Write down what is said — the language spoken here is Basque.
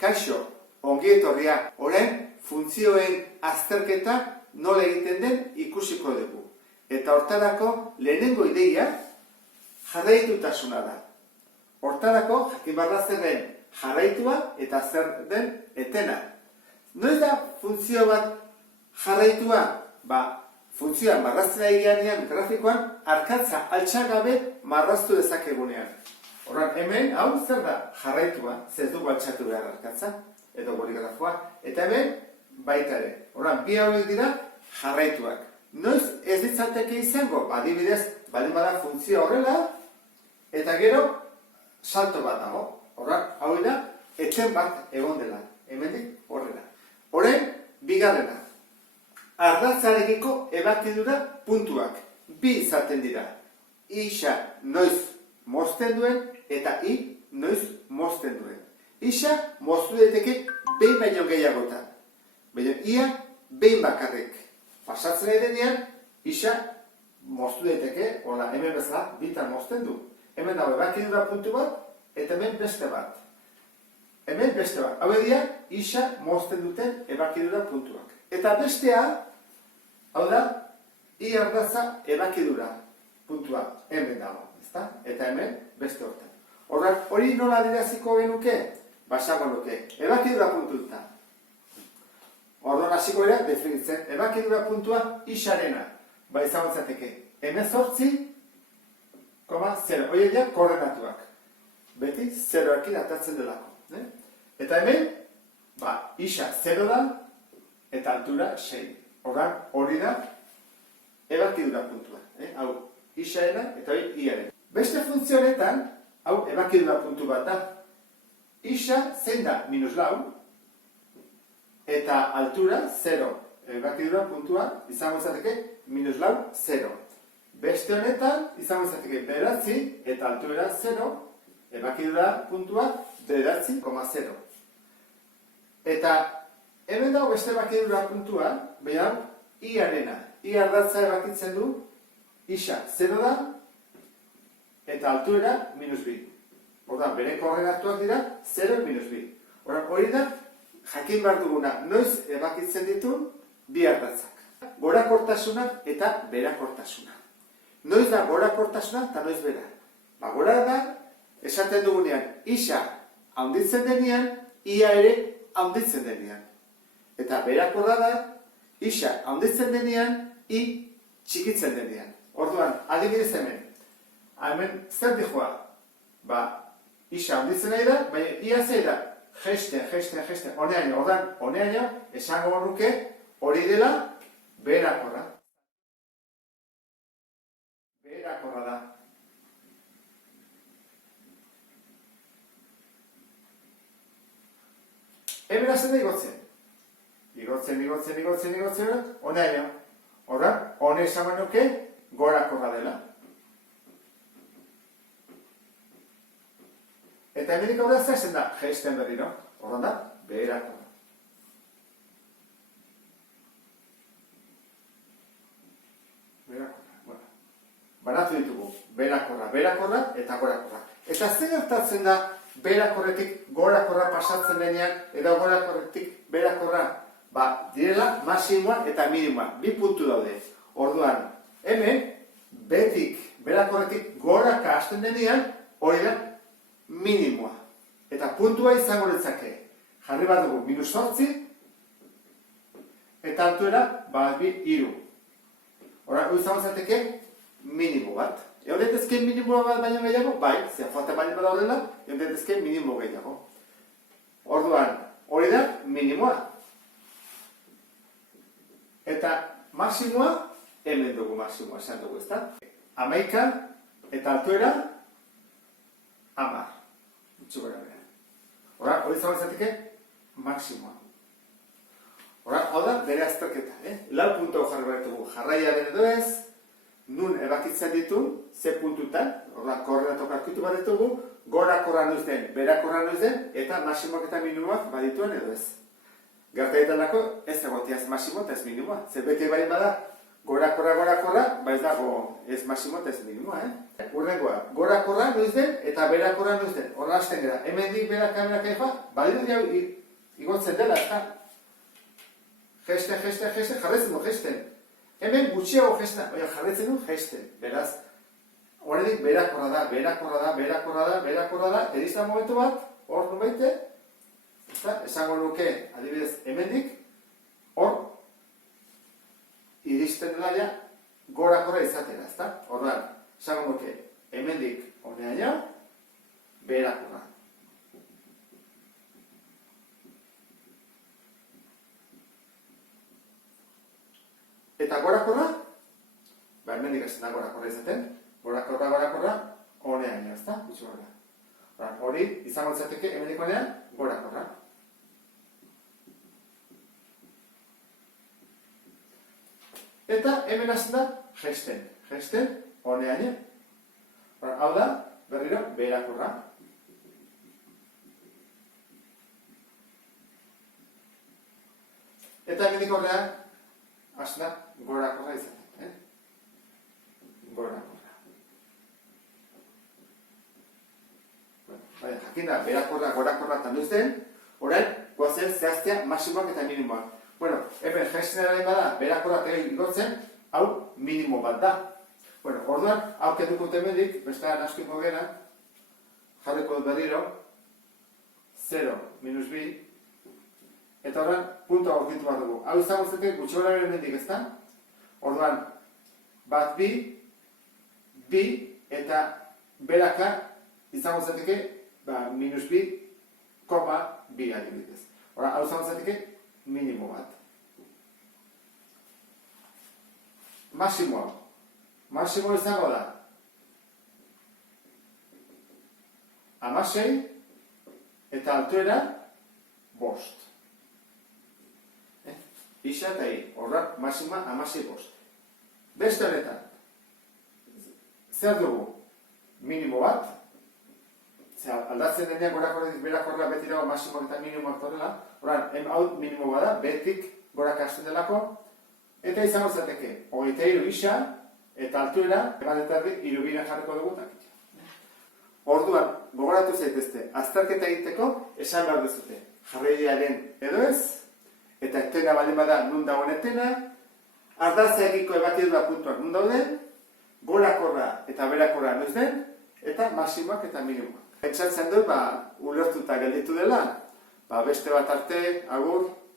Kaixo, ongi etorria, orain funtzioen azterketa nola egiten den ikusiko dugu. Eta hortarako lehenengo ideia jarraitutasuna da. Hortarako jakin barra zer den jarraitua eta zer den etena. Noiz da funtzio bat jarraitua? Funtzioa marrazten ari garenean grafikoan arkatza altxagabe marraztu dezakegunean. Horran, hemen, hau zer da jarraitua, ez dugu altxatu behar arkatza, edo boligrafoa, eta hemen baita ere. Horran, bi hauek dira jarraituak. Noiz ez ditzateke izango, adibidez, baldin bada funtzioa horrela, eta gero salto bat dago. Horran, hau da, eten bat egon dela, hemendik horrela. Horren, bigarrena. Ardatzarekiko ebakidura puntuak. Bi izaten dira. Ixa noiz mozten duen eta I noiz mozten duen. Ixa moztu daiteke behin baino gehiagotan. Baina ia behin bakarrik. Pasatzen nahi denean, ixa moztu daiteke, hola, hemen bezala, bitan mozten du. Hemen dago ebakidura puntu bat eta hemen beste bat. Hemen beste bat. Hau dira, ixa mozten duten ebakidura puntuak. Eta bestea, hau da, I ardatza ebakidura puntua hemen dago, ezta? Eta hemen beste hortan. Horren, hori nola adieraziko genuke? Basago nuke, ebakidura puntuta. Orduan hasiko ere definitzen, ebakidura puntua Ixarena. Izango zateke, 18,0. Hori dira koordinatuak. Beti 0-ekin atatzen delako. Eta hemen, Ixa 0 da, eta altura 6. Horran, hori da, ebakidura puntua. Hau, Ixarena eta hori Iaren. Beste funtzionetan, hau, ebakidura puntu bat da. Ixa zein da -4, eta altura 0. Ebakidura puntua izango izateke -4, 0. Beste honetan, izango izateke 9 eta altura 0. Ebakidura puntua 9,0. Eta hemen dago beste ebakidura puntua, behar, Iarena. I ardatza ebakitzen du, Ixa 0 da, eta altuera -2. Hortan, bere koordinatuak dira 0, -2. Hori da, jakin behar duguna, noiz ebakitzen ditu bi ardatzak. Gorakortasuna eta berakortasuna. Noiz da gorakortasuna eta noiz bera. Gora da, esaten dugunean, Ixa handitzen denean, Ia ere handitzen denean. Eta berakorra da, Ixa handitzen denean, I txikitzen denean. Orduan, adibidez hemen. Hemen zer dijoa? Ixa handitzen nahi da, baina Ia zei da, jesten, honeaino. Orduan, honeaino, esango horruke, hori dela, berakorra. Berakorra da. Hemen hazen da igotzen. Igotzen, honeaino. Horra, hone esan nuke, gorakorra dela. Eta hemenik aurrera zazen da, jeisten berriro. Horran da, berakorra. Banatu ditugu, berakorra eta gorakorra. Eta zer gertatzen da, berakorretik gorakorra pasatzen denean, edo gorakorretik berakorra? Direla maximoa eta minimoa, bi puntu daude. Orduan, hemen, berakorretik goraka hasten denean, hori da minimoa. Eta puntua izango litzake. Jarri bat dugu, -8, eta altuera, 3. Horra, izango zateke, minimo bat. Egon detezke minimo bat baino gehiago? Bai, falta baino bat horrela, egon detezke minimo gehiago. Orduan, hori da minimoa. Eta maximoa, hemen dugu maximoa, esan dugu, ezta? 11 eta altuera, 10. Utsu gara bera. Horra, hori izango izateke, maximoa. Horra, hau da, bere azterketa, Lau puntu jarri behar jarraiaren edo ez, nun ebakitzen ditu, ze puntutan, horra, koordinatok arkitu bat ditugu, gorakorra noiz den, berakorra noiz den, eta maximoak eta minimoak badituen edo ez. Gertaetan dako, ez egotiaz maximo eta ez minimoa. Zer beti bari bada, Gorakorra, ez dago ez maximo eta ez minimoa, Urrengoa, gorakorra noiz den eta berakorra noiz den. Horra hasten gara, hemendik beraka joa, badirudi hau igotzen dela, eta gesten, jarretzen du gesten. Hemen gutxiago gesten, jarretzen du gesten. Beraz, horredik berakorra da, edizta momentu bat, hor nubaite, esango nuke, adibidez, hemendik, hor, iristen dela ja, gorakorra izatera, ezta? Ordan, esango nuke, hemendik honeaino, berakorra. Eta gorakorra, hemendik esan da gorakorra izaten, gorakorra, honeaino, ezta? Hori, izango izateke, hemendik honean, gorakorra. Eta hemen hasten da gesten, honeaino. Hau da, berriro, berakorra. Eta hemendik horrean, hasten da, gorakorra izaten. Gorakorra. Jakin da, berakorra, gorakorra eta noiz den, orain, goazen zehaztea maximoak eta minimoak. Hemen gestenaren bada, berakorra eta igotzen, hau minimo bat da. Orduan, hau keduko temendik, bestean askiko gena, jarriko dut berriro, 0, minus 2, eta horren, puntua gorkitu bat dugu. Hau izango zete, gutxi gora bere mendik, ezta? Orduan, bat bi, eta beraka izango zeteke, minus 2, koma 2 adibidez. Orduan, hau izango zeteke, minimo bat. Maximo izango da. 16 eta altuera 5. Ixa eta hi, horrak maxima 16-5. Beste honetan, zer dugu? Minimo bat, aldatzen denean gorakorretik berakorra beti dago maximoak eta minimoak torrela, hau minimo bada, betik gorak hasten delako, eta izango zateke, 23 isa, eta altuera, ebatetarri, 3 jarriko dugu takitza. Orduan, gogoratu zaitezte, azterketa egiteko, esan behar duzute, jarrailearen edo ez, eta etena baldin bada nun dagoen etena, ardatzeakiko ebatidura puntuak nun dauden, gorakorra eta berakorra noiz den, eta maximoak eta minimoak. Pentsatzen dut, ulertuta gelditu dela, beste bat arte, agur.